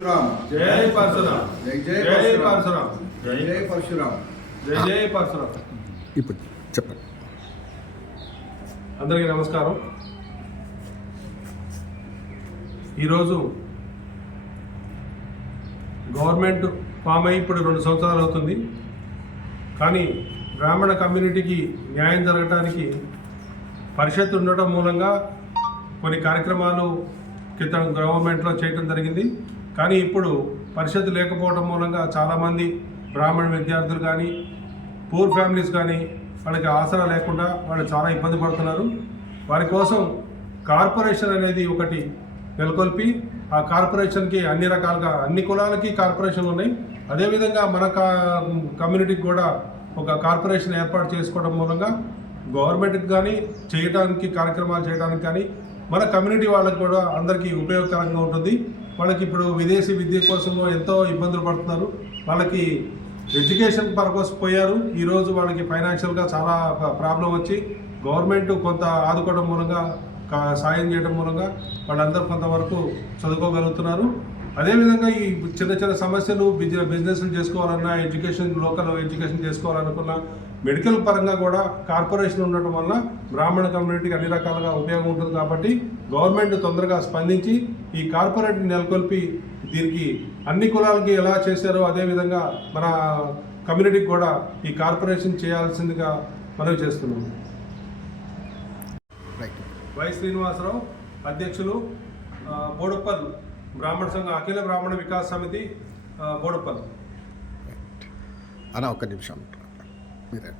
जय परशुराम जय जय परशुराम जय जय परशुराम जय जय परशुराम ఇప్పుడు చెప్పండి. అందరికీ నమస్కారం. ఈరోజు గవర్నమెంట్ ఫామ్ అయ్యి ఇప్పుడు 2 సంవత్సరాలు అవుతుంది. కానీ బ్రాహ్మణ కమ్యూనిటీకి న్యాయం జరగడానికి పరిషత్ ఉండటం మూలంగా కొన్ని కార్యక్రమాలు క్రితం గవర్నమెంట్లో చేయడం జరిగింది. కానీ ఇప్పుడు పరిషత్ లేకపోవడం మూలంగా చాలామంది బ్రాహ్మణ విద్యార్థులు కానీ పూర్ ఫ్యామిలీస్ కానీ వాళ్ళకి ఆసరా లేకుండా వాళ్ళు చాలా ఇబ్బంది పడుతున్నారు. వారి కోసం కార్పొరేషన్ అనేది ఒకటి నెలకొల్పి ఆ కార్పొరేషన్కి అన్ని రకాలుగా అన్ని కులాలకి కార్పొరేషన్లు ఉన్నాయి. అదేవిధంగా మన కమ్యూనిటీకి కూడా ఒక కార్పొరేషన్ ఏర్పాటు చేసుకోవడం మూలంగా గవర్నమెంట్కి కానీ చేయడానికి కార్యక్రమాలు చేయడానికి కానీ మన కమ్యూనిటీ వాళ్ళకి కూడా అందరికీ ఉపయోగకరంగా ఉంటుంది. వాళ్ళకి ఇప్పుడు విదేశీ విద్య కోసము ఎంతో ఇబ్బందులు పడుతున్నారు. వాళ్ళకి ఎడ్యుకేషన్ పర్పస్ పోయారు. ఈరోజు వాళ్ళకి ఫైనాన్షియల్గా చాలా ప్రాబ్లం వచ్చి గవర్నమెంట్ కొంత ఆదుకోవడం మూలంగా సాయం చేయడం మూలంగా వాళ్ళందరూ కొంతవరకు చదువుకోగలుగుతున్నారు. అదేవిధంగా ఈ చిన్న చిన్న సమస్యలు బిజినెస్లు చేసుకోవాలన్నా లోకల్ ఎడ్యుకేషన్ చేసుకోవాలనుకున్నా మెడికల్ పరంగా కూడా కార్పొరేషన్ ఉండటం వల్ల బ్రాహ్మణ కమ్యూనిటీకి అన్ని రకాలుగా ఉపయోగం ఉంటుంది. కాబట్టి గవర్నమెంట్ తొందరగా స్పందించి ఈ కార్పొరేట్ నెలకొల్పి దీనికి అన్ని కులాలకి ఎలా చేశారో అదేవిధంగా మన కమ్యూనిటీకి కూడా ఈ కార్పొరేషన్ చేయాల్సిందిగా మనవి చేస్తున్నాం. వై శ్రీనివాసరావు, అధ్యక్షులు, బోడుప్పల్ బ్రాహ్మణ సంఘం, అఖిల బ్రాహ్మణ వికాస్ సమితి, బోడుప్పల్. అన్న ఒక్క నిమిషం మీరే